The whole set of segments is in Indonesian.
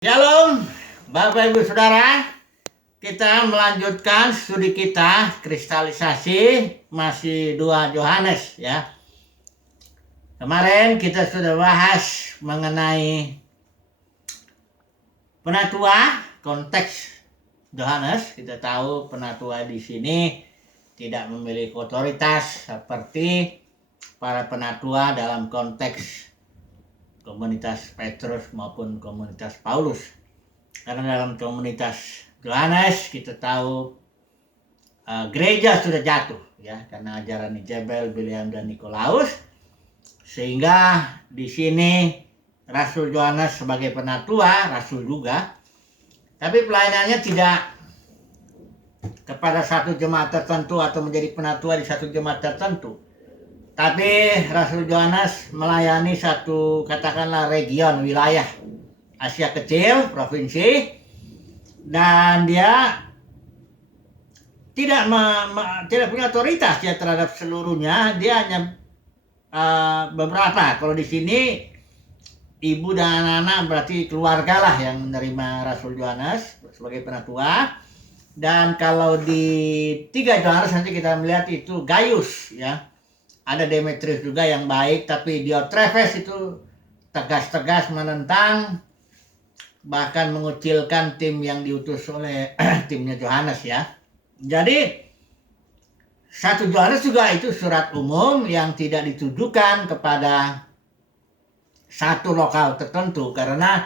Shalom, Bapak Ibu Saudara. Kita melanjutkan studi kita kristalisasi masih 2 Yohanes ya. Kemarin kita sudah bahas mengenai penatua, konteks Yohanes. Kita tahu penatua di sini tidak memiliki otoritas seperti para penatua dalam konteks komunitas Petrus maupun komunitas Paulus. Karena dalam komunitas Yohanes kita tahu gereja sudah jatuh ya karena ajaran Jebel, Bileam dan Nikolaus, sehingga di sini Rasul Yohanes sebagai penatua, rasul juga, tapi pelayanannya tidak kepada satu jemaat tertentu atau menjadi penatua di satu jemaat tertentu. Tapi Rasul Yohanes melayani satu katakanlah region, wilayah Asia Kecil, provinsi, dan dia tidak punya otoritas ya terhadap seluruhnya. Dia hanya beberapa. Kalau di sini ibu dan anak-anak berarti keluarga lah yang menerima Rasul Yohanes sebagai penatua. Dan kalau di 3 Yohanes nanti kita melihat itu Gaius ya. Ada Demetrius juga yang baik, tapi Diotrephes itu tegas-tegas menentang, bahkan mengucilkan tim yang diutus oleh timnya Yohanes ya. Jadi 1 Yohanes juga itu surat umum yang tidak ditujukan kepada satu lokal tertentu, karena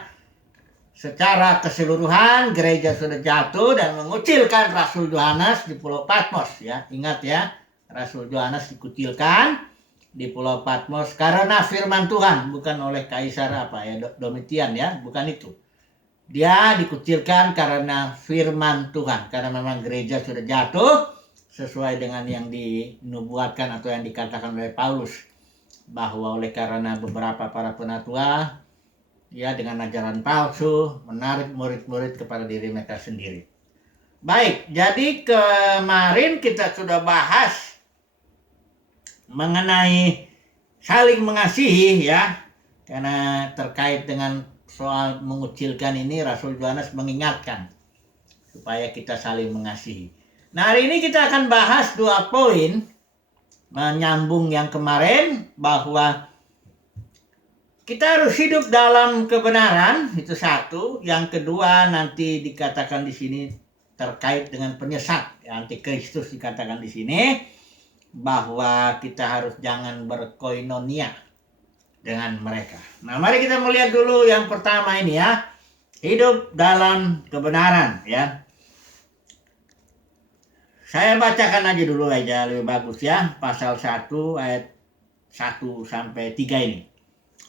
secara keseluruhan gereja sudah jatuh dan mengucilkan Rasul Yohanes di Pulau Patmos ya. Ingat ya, Rasul Yohanes dikucilkan di Pulau Patmos karena firman Tuhan, bukan oleh Kaisar Domitian ya, bukan itu. Dia dikucilkan karena firman Tuhan, karena memang gereja sudah jatuh sesuai dengan yang dinubuatkan atau yang dikatakan oleh Paulus, bahwa oleh karena beberapa para penatua ya dengan ajaran palsu menarik murid-murid kepada diri mereka sendiri. Baik, jadi kemarin kita sudah bahas mengenai saling mengasihi ya, karena terkait dengan soal mengucilkan ini Rasul Yohanes mengingatkan supaya kita saling mengasihi. Nah, hari ini kita akan bahas 2 poin menyambung yang kemarin, bahwa kita harus hidup dalam kebenaran, itu satu. Yang kedua nanti dikatakan di sini terkait dengan penyesat, antikristus dikatakan di sini, bahwa kita harus jangan berkoinonia dengan mereka. Nah, mari kita melihat dulu yang pertama ini ya, hidup dalam kebenaran ya. Saya bacakan aja dulu aja, lebih bagus ya, pasal 1 ayat 1 sampai 3 ini.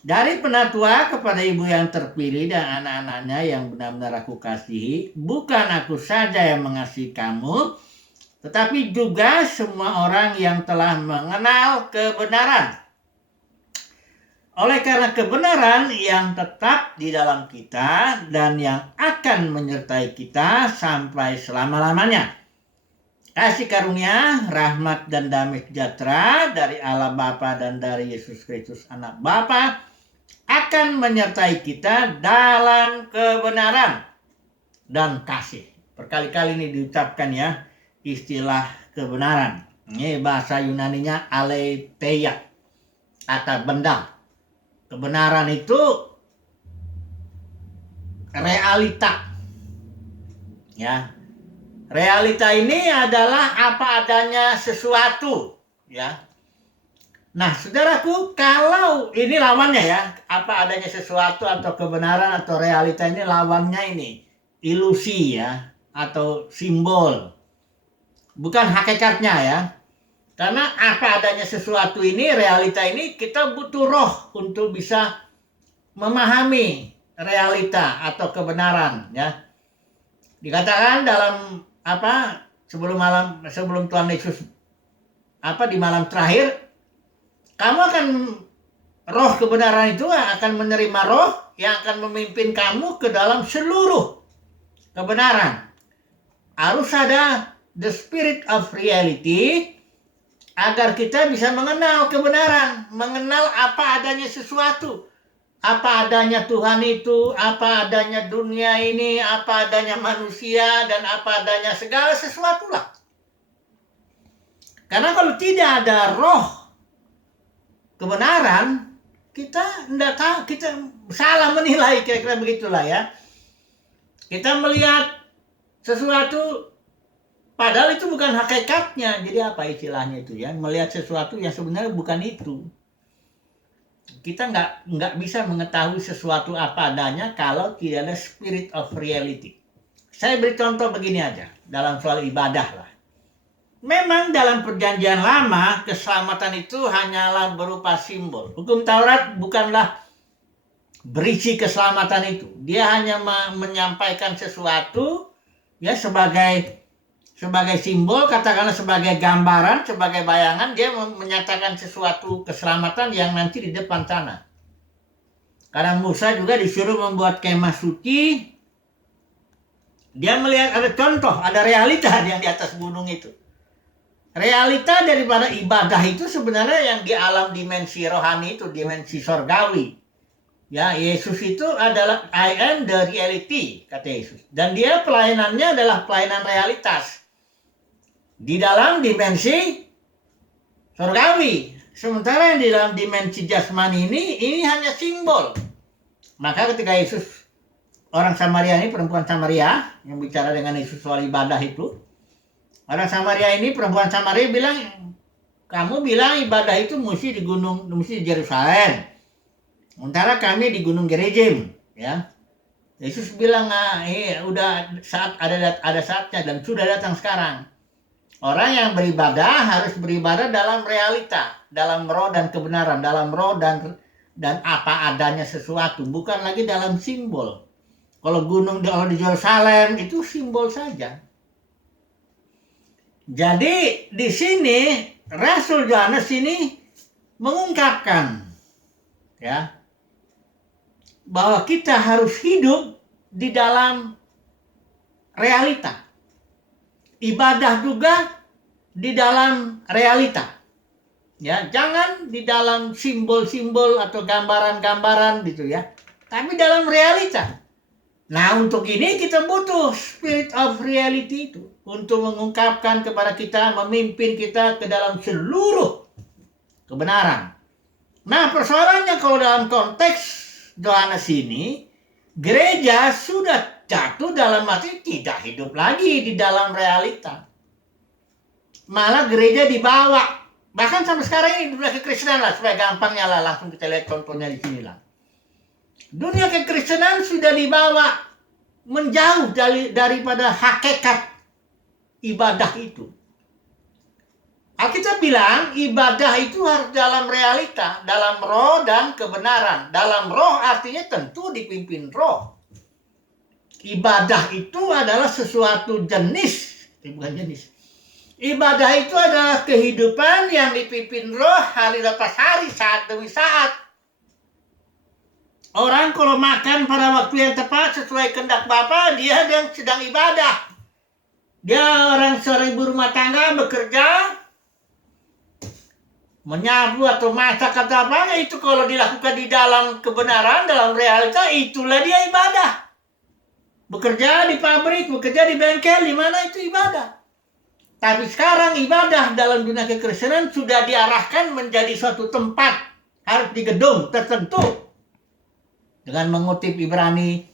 Dari penatua kepada ibu yang terpilih dan anak-anaknya yang benar-benar aku kasihi, bukan aku saja yang mengasihi kamu, tetapi juga semua orang yang telah mengenal kebenaran. Oleh karena kebenaran yang tetap di dalam kita dan yang akan menyertai kita sampai selama-lamanya. Kasih karunia, rahmat dan damai sejahtera dari Allah Bapa dan dari Yesus Kristus Anak Bapa akan menyertai kita dalam kebenaran dan kasih. Berkali-kali ini diucapkan ya, istilah kebenaran. Ini bahasa Yunaninya aletheia, kata benda. Kebenaran itu realita. Ya. Realita ini adalah apa adanya sesuatu, ya. Nah, saudaraku, kalau ini lawannya ya, apa adanya sesuatu atau kebenaran atau realita ini lawannya ini ilusi ya, atau simbol. Bukan hakikatnya ya. Karena apa adanya sesuatu ini, realita ini, kita butuh roh untuk bisa memahami realita atau kebenaran ya. Dikatakan dalam sebelum Tuhan Yesus di malam terakhir, kamu akan, roh kebenaran itu akan menerima roh yang akan memimpin kamu ke dalam seluruh kebenaran. Harus ada the spirit of reality agar kita bisa mengenal kebenaran, mengenal apa adanya sesuatu, apa adanya Tuhan itu, apa adanya dunia ini, apa adanya manusia, dan apa adanya segala sesuatu lah. Karena kalau tidak ada roh kebenaran, kita tidak tahu, kita salah menilai, kira-kira begitulah ya. Kita melihat sesuatu padahal itu bukan hakikatnya. Jadi apa istilahnya itu ya? Melihat sesuatu yang sebenarnya bukan itu. Kita nggak bisa mengetahui sesuatu apa adanya kalau tidak ada spirit of reality. Saya beri contoh begini aja dalam soal ibadah lah. Memang dalam perjanjian lama keselamatan itu hanyalah berupa simbol. Hukum Taurat bukanlah berisi keselamatan itu. Dia hanya menyampaikan sesuatu ya sebagai simbol, katakanlah sebagai gambaran, sebagai bayangan. Dia menyatakan sesuatu keselamatan yang nanti di depan sana. Karena Musa juga disuruh membuat kemah suci. Dia melihat ada contoh, ada realita yang di atas gunung itu. Realita daripada ibadah itu sebenarnya yang di alam dimensi rohani itu, dimensi sorgawi. Ya, Yesus itu adalah I am the reality, kata Yesus. Dan dia pelayanannya adalah pelayanan realitas. Di dalam dimensi sorgawi. Sementara yang di dalam dimensi jasmani ini hanya simbol. Maka ketika Yesus, orang Samaria ini, perempuan Samaria, yang bicara dengan Yesus soal ibadah itu, orang Samaria ini, perempuan Samaria bilang, kamu bilang ibadah itu mesti di Yerusalem. Sementara kami di Gunung Gerizim, ya. Yesus bilang, udah ada saatnya dan sudah datang sekarang. Orang yang beribadah harus beribadah dalam realita, dalam roh dan kebenaran, dalam roh dan apa adanya sesuatu, bukan lagi dalam simbol. Kalau di Yerusalem itu simbol saja. Jadi di sini Rasul Yohanes ini mengungkapkan ya bahwa kita harus hidup di dalam realita. Ibadah juga di dalam realita. Ya, jangan di dalam simbol-simbol atau gambaran-gambaran gitu ya. Tapi dalam realita. Nah, untuk ini kita butuh spirit of reality itu untuk mengungkapkan kepada kita, memimpin kita ke dalam seluruh kebenaran. Nah, persoalannya kalau dalam konteks Yohanes ini, gereja sudah jatuh dalam arti tidak hidup lagi di dalam realita. Malah gereja dibawa. Bahkan sampai sekarang ini dunia kekristenan lah, supaya gampangnya lah, langsung kita lihat contohnya di sini lah. Dunia kekristenan sudah dibawa menjauh daripada hakikat ibadah itu. Alkitab bilang ibadah itu harus dalam realita, dalam roh dan kebenaran. Dalam roh artinya tentu dipimpin roh. Ibadah itu adalah sesuatu jenis, bukan jenis. Ibadah itu adalah kehidupan yang dipimpin roh hari lepas hari, saat demi saat. Orang kalau makan pada waktu yang tepat sesuai kehendak Bapa, dia sedang ibadah. Dia seorang ibu rumah tangga bekerja, menyapu atau masak atau apa, itu kalau dilakukan di dalam kebenaran, dalam realita, itulah dia ibadah. Bekerja di pabrik, bekerja di bengkel, di mana itu ibadah. Tapi sekarang ibadah dalam dunia kekristenan sudah diarahkan menjadi suatu tempat, harus di gedung tertentu. Dengan mengutip Ibrani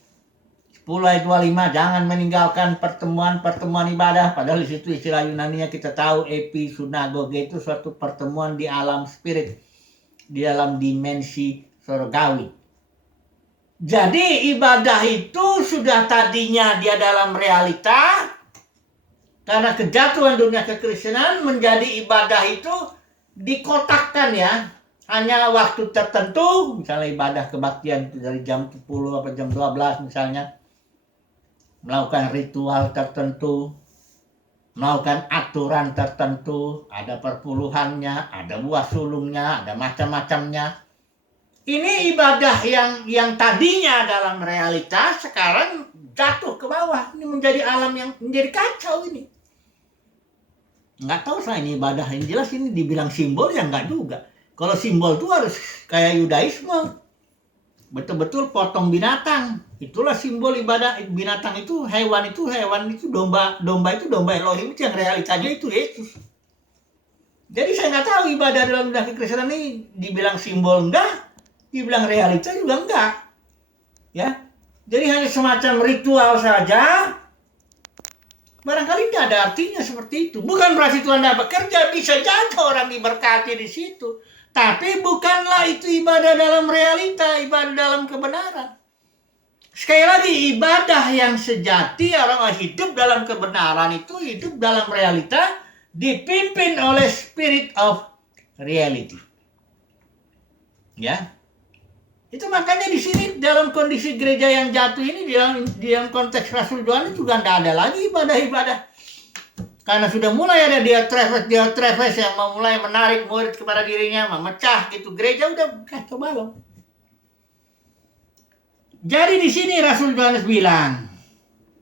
10 ayat 25, jangan meninggalkan pertemuan ibadah. Padahal di situ istilah Yunaninya kita tahu, episinagoge itu suatu pertemuan di alam spirit, di dalam dimensi surgawi. Jadi ibadah itu sudah tadinya dia dalam realita, karena kejatuhan dunia kekristenan menjadi ibadah itu dikotakkan ya. Hanya waktu tertentu, misalnya ibadah kebaktian itu dari jam 10 atau jam 12 misalnya. Melakukan ritual tertentu, melakukan aturan tertentu, ada perpuluhannya, ada buah sulungnya, ada macam-macamnya. Ini ibadah yang tadinya dalam realitas sekarang jatuh ke bawah. Ini menjadi alam yang menjadi kacau ini. Nggak tahu saya ini ibadah, yang jelas ini dibilang simbol ya nggak juga. Kalau simbol itu harus kayak Yudaisme. betul-betul potong binatang. Itulah simbol ibadah binatang itu, hewan itu, domba itu domba Elohim itu yang realitanya itu Yesus. Jadi saya nggak tahu ibadah dalam ibadah kekristenan ini dibilang simbol enggak, dibilang realita juga enggak. Ya. Jadi hanya semacam ritual saja. Barangkali tidak ada artinya seperti itu. Bukan berarti Tuhan tidak bekerja, bisa jadi orang diberkati di situ. Tapi bukanlah itu ibadah dalam realita, ibadah dalam kebenaran. Sekali lagi, ibadah yang sejati, orang hidup dalam kebenaran itu, hidup dalam realita, dipimpin oleh spirit of reality. Ya. Itu makanya di sini dalam kondisi gereja yang jatuh ini, dalam konteks Rasul Yohanes juga tidak ada lagi ibadah-ibadah. Karena sudah mulai ada Diotrephes yang mau mulai menarik murid kepada dirinya, memecah gitu. Gereja udah kacau balau. Jadi di sini Rasul Yohanes bilang,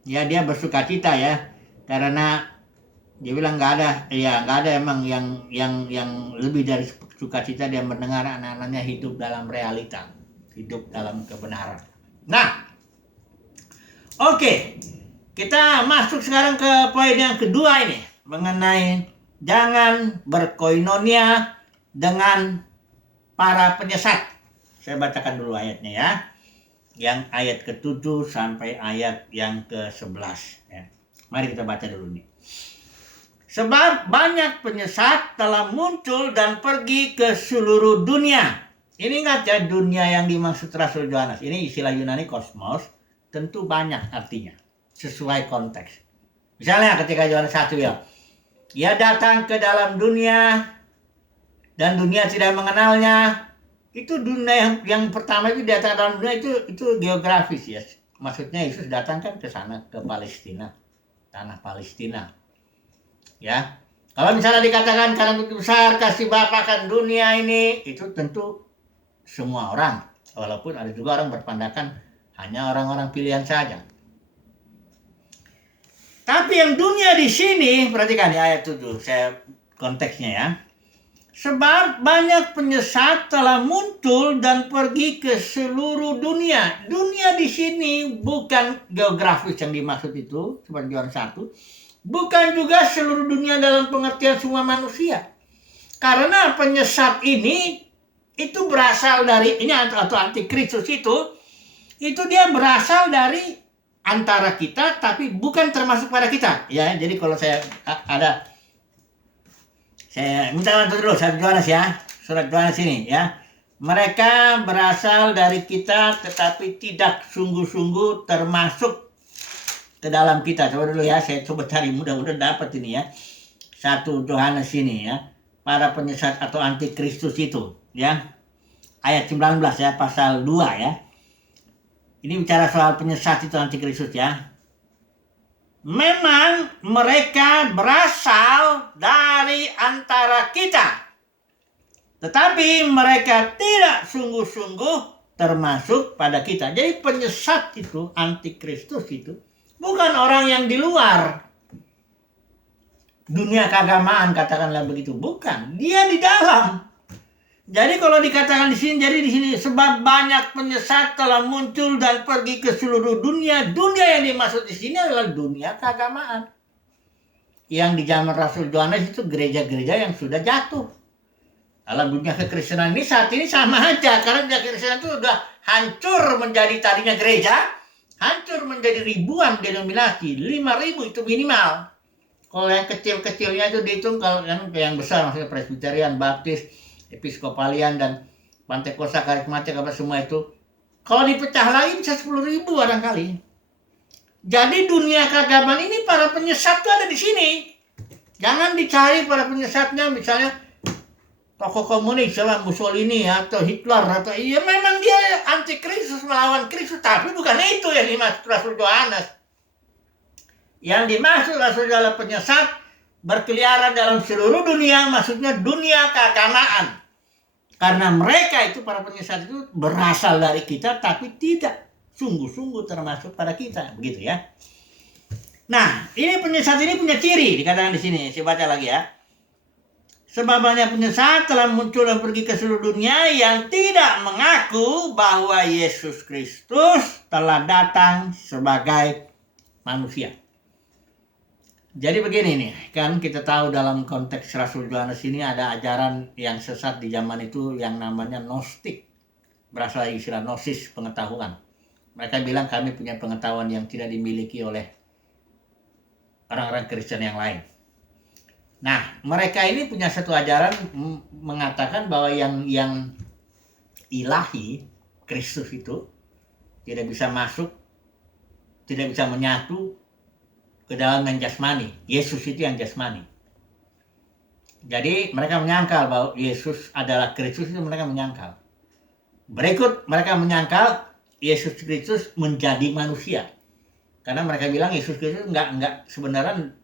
ya dia bersukacita ya, karena dia bilang nggak ada emang yang lebih dari sukacita dia mendengar anak-anaknya hidup dalam realita, hidup dalam kebenaran. Nah, oke. Kita masuk sekarang ke poin yang kedua ini, mengenai jangan berkoinonia dengan para penyesat. Saya bacakan dulu ayatnya ya. Yang ayat ke-7 sampai ayat yang ke-11 ya. Mari kita baca dulu nih. Sebab banyak penyesat telah muncul dan pergi ke seluruh dunia. Ini ingat ya, dunia yang dimaksud Rasul Yohanes. Ini istilah Yunani kosmos, tentu banyak artinya, sesuai konteks. Misalnya ketika Yohanes 1 ya, ia datang ke dalam dunia dan dunia tidak mengenalnya. Itu dunia yang pertama itu datang ke dalam dunia itu geografis ya. Maksudnya Yesus datang kan ke sana, ke Palestina, tanah Palestina. Ya. Kalau misalnya dikatakan karena begitu besar kasih Bapa kan dunia ini, itu tentu semua orang. Walaupun ada juga orang berpandangan hanya orang-orang pilihan saja. Tapi yang dunia di sini, perhatikan di ayat 7, saya konteksnya ya. Sebab banyak penyesat telah muncul dan pergi ke seluruh dunia. Dunia di sini bukan geografis yang dimaksud itu, seperti Yohanes 1. Bukan juga seluruh dunia dalam pengertian semua manusia. Karena penyesat ini itu berasal dari, ini atau antikristus itu dia berasal dari antara kita, tapi bukan termasuk pada kita. Ya, jadi kalau saya minta bantu dulu surat Yohanes ya, surat Yohanes ini ya. Mereka berasal dari kita, tetapi tidak sungguh-sungguh termasuk ke dalam kita. Coba dulu ya, saya coba cari, mudah-mudahan dapat ini ya. 1 Yohanes ini ya, para penyesat atau antikristus itu ya. Ayat 19 ya, pasal 2 ya. Ini bicara soal penyesat itu antikristus ya. Memang mereka berasal dari antara kita, tetapi mereka tidak sungguh-sungguh termasuk pada kita. Jadi penyesat itu, antikristus itu, bukan orang yang di luar dunia keagamaan, katakanlah begitu. Bukan, dia di dalam. Jadi kalau dikatakan di sini, jadi di sini sebab banyak penyesat telah muncul dan pergi ke seluruh dunia. Dunia yang dimaksud di sini adalah dunia keagamaan. Yang di zaman Rasul Yohanes itu gereja-gereja yang sudah jatuh. Dalam dunia kekristenan ini saat ini sama aja, karena dunia kekristenan itu sudah hancur menjadi tadinya gereja, hancur menjadi ribuan denominasi, 5.000 itu minimal. Kalau yang kecil-kecilnya itu dihitung, kalau yang besar maksudnya Presbyterian, Baptis, Episkopalian dan Pantekosta, Karismatik, apa semua itu, kalau dipecah lagi bisa 10.000 barangkali. Jadi dunia keagamaan ini para penyesat itu ada di sini. Jangan dicari para penyesatnya misalnya tokoh komunis, misalnya Mussolini atau Hitler atau iya, memang dia antikristus, melawan Kristus, tapi bukan itu yang dimaksud Rasul Yohanes. Yang dimaksud Rasul adalah penyesat berkeliaran dalam seluruh dunia, maksudnya dunia keagamaan. Karena mereka itu, para penyesat itu berasal dari kita, tapi tidak sungguh-sungguh termasuk pada kita, begitu ya. Nah, ini penyesat ini punya ciri, dikatakan di sini. Saya baca lagi ya. Sebab banyak penyesat telah muncul dan pergi ke seluruh dunia yang tidak mengaku bahwa Yesus Kristus telah datang sebagai manusia. Jadi begini nih, kan kita tahu dalam konteks Rasul Yohanes ini ada ajaran yang sesat di zaman itu yang namanya Gnostik. Berasal dari istilah gnosis, pengetahuan. Mereka bilang kami punya pengetahuan yang tidak dimiliki oleh orang-orang Kristen yang lain. Nah, mereka ini punya satu ajaran mengatakan bahwa yang ilahi, Kristus itu tidak bisa masuk, tidak bisa menyatu ke dalam yang jasmani. Yesus itu yang jasmani. Jadi mereka menyangkal bahwa Yesus adalah Kristus, itu mereka menyangkal. Berikut mereka menyangkal Yesus Kristus menjadi manusia. Karena mereka bilang Yesus Kristus enggak sebenarnya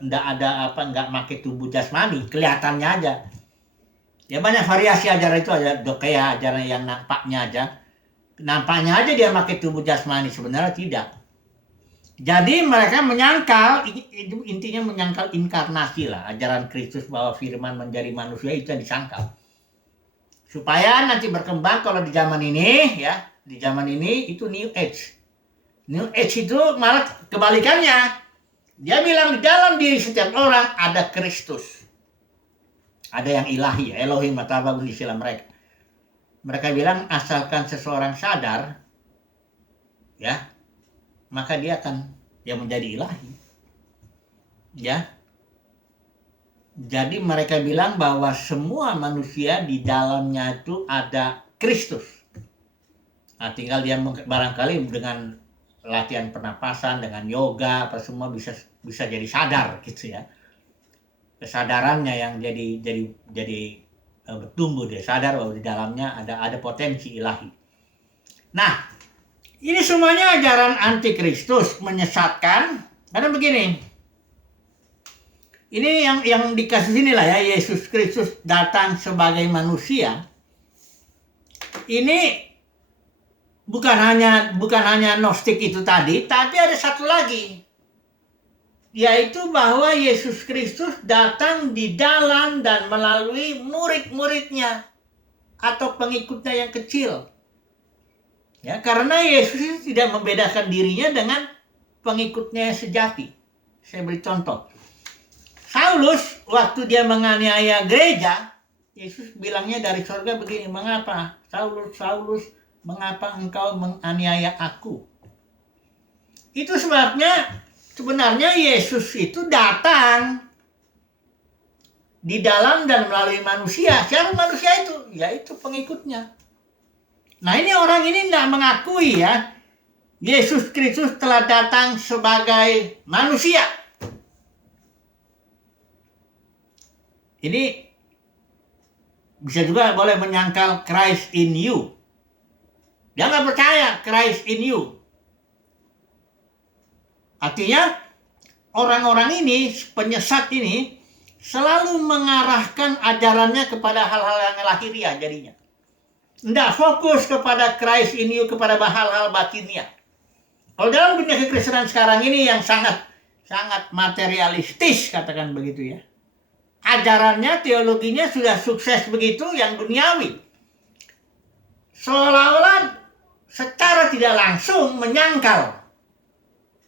nggak pakai tubuh jasmani, kelihatannya aja. Ya banyak variasi ajaran itu, ada dokea ajaran yang nampaknya aja dia pakai tubuh jasmani, sebenarnya tidak. Jadi mereka menyangkal, intinya menyangkal inkarnasi lah, ajaran Kristus bahwa firman menjadi manusia itu yang disangkal. Supaya nanti berkembang kalau di zaman ini ya, di zaman ini itu New Age. New Age itu malah kebalikannya. Dia bilang di dalam diri setiap orang ada Kristus. Ada yang ilahi, Elohim atau apapun istilah mereka. Mereka bilang asalkan seseorang sadar, ya, maka dia akan menjadi ilahi. Ya. Jadi mereka bilang bahwa semua manusia di dalamnya itu ada Kristus. Nah, tinggal dia barangkali dengan latihan pernapasan, dengan yoga, apa semua bisa jadi sadar gitu ya. Kesadarannya yang jadi bertumbuh, dia sadar bahwa di dalamnya ada potensi ilahi. Nah, ini semuanya ajaran anti Kristus, menyesatkan. Karena begini, ini yang dikasih inilah ya, Yesus Kristus datang sebagai manusia. Ini bukan hanya Gnostik itu tadi, tapi ada satu lagi, yaitu bahwa Yesus Kristus datang di dalam dan melalui murid-muridnya atau pengikutnya yang kecil. Ya, karena Yesus tidak membedakan dirinya dengan pengikutnya yang sejati. Saya beri contoh. Saulus waktu dia menganiaya gereja, Yesus bilangnya dari surga begini, "Mengapa Saulus, Saulus, mengapa engkau menganiaya aku?" Itu sebabnya sebenarnya Yesus itu datang di dalam dan melalui manusia. Siapa manusia itu? Yaitu pengikutnya. Nah, ini orang ini tidak mengakui ya, Yesus Kristus telah datang sebagai manusia. Ini bisa juga boleh menyangkal Christ in you. Dia nggak percaya Christ in you. Artinya orang-orang ini, penyesat ini, selalu mengarahkan ajarannya kepada hal-hal yang lahiriah jadinya. Tidak fokus kepada Christ in you, kepada hal-hal batinnya. Kalau dalam dunia kekristenan sekarang ini yang sangat materialistis, katakan begitu ya. Ajarannya, teologinya sudah sukses begitu, yang duniawi. Seolah-olah secara tidak langsung menyangkal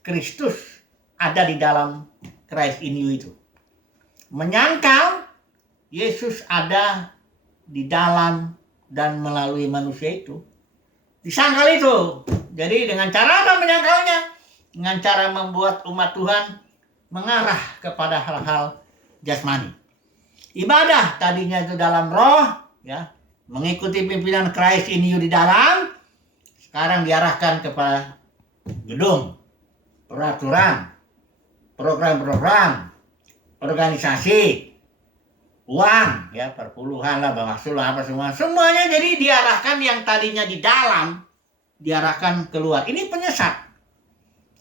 Kristus ada di dalam Christ in you itu. Menyangkal Yesus ada di dalam dan melalui manusia itu. Disangkal itu. Jadi dengan cara apa menyangkalnya? Dengan cara membuat umat Tuhan mengarah kepada hal-hal jasmani. Ibadah tadinya itu dalam roh, ya, mengikuti pimpinan Christ in you di dalam, sekarang diarahkan kepada gedung, peraturan, program-program, organisasi, uang, ya, perpuluhan lah, bawaslu lah, apa semuanya jadi diarahkan yang tadinya di dalam, diarahkan keluar. Ini penyesat.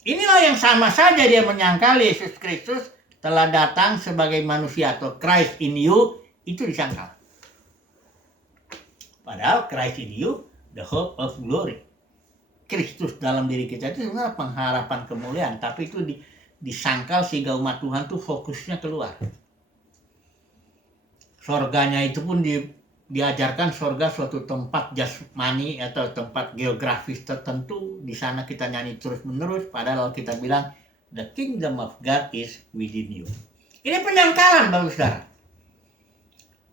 Inilah yang sama saja dia menyangkal Yesus Kristus telah datang sebagai manusia atau Christ in you, itu disangkal. Padahal Christ in you, the hope of glory. Kristus dalam diri kita itu sebenarnya pengharapan kemuliaan, tapi itu disangkal sehingga umat Tuhan tuh fokusnya keluar. Sorganya itu pun diajarkan sorga suatu tempat jasmani atau tempat geografis tertentu. Di sana kita nyanyi terus-menerus, padahal kita bilang the kingdom of God is within you. Ini penyangkalan, Bapak Saudara.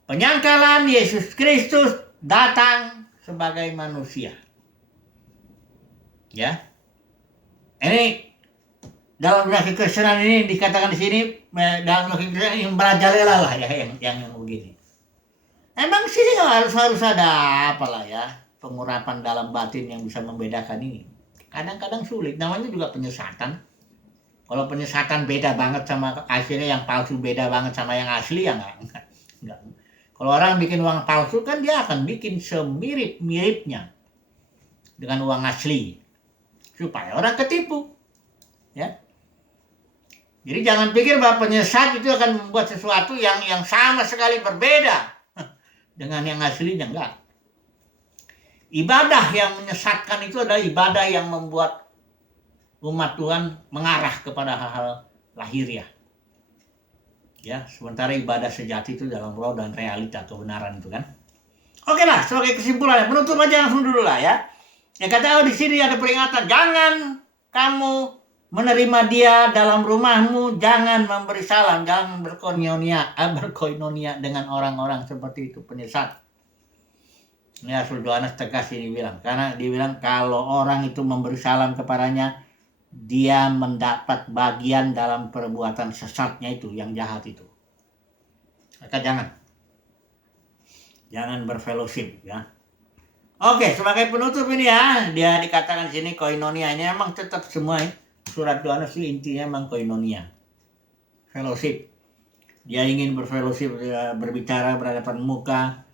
Penyangkalan Yesus Kristus datang sebagai manusia. Ya. Ini dalam kekristenan ini dikatakan di sini, dalam kekristenan yang merajalela lah ya, yang begini. Emang sih harus ada apalah ya, pengurapan dalam batin yang bisa membedakan ini. Kadang-kadang sulit, namanya juga penyesatan. Kalau penyesatan beda banget sama aslinya, yang palsu beda banget sama yang asli, ya enggak. Kalau orang bikin uang palsu kan dia akan bikin semirip-miripnya dengan uang asli supaya orang ketipu. Ya. Jadi jangan pikir bahwa penyesat itu akan membuat sesuatu yang sama sekali berbeda dengan yang aslinya, enggak. Ibadah yang menyesatkan itu adalah ibadah yang membuat umat Tuhan mengarah kepada hal-hal lahiriah. Ya, sementara ibadah sejati itu dalam roh dan realita kebenaran itu kan. Oke lah, sebagai kesimpulan, penutup aja langsung dulu lah ya. Yang kata di sini ada peringatan, jangan kamu menerima dia dalam rumahmu, jangan memberi salam, jangan berkoinonia dengan orang-orang seperti itu, penyesat. Ini Rasul Yohanes tegas ini bilang, karena dia bilang kalau orang itu memberi salam kepadanya, dia mendapat bagian dalam perbuatan sesatnya itu, yang jahat itu. Maka jangan berfellowship ya. Oke, sebagai penutup ini ya, dia dikatakan di sini koinonia, ini emang tetap semua surat Yohanes itu intinya emang koinonia, fellowship. Dia ingin berfellowship, berbicara berhadapan muka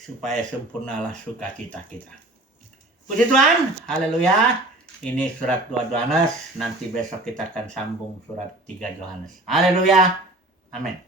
supaya sempurnalah sukacita kita. Puji Tuhan, haleluya. Ini surat 2 Yohanes, nanti besok kita akan sambung surat 3 Yohanes. Haleluya. Amin.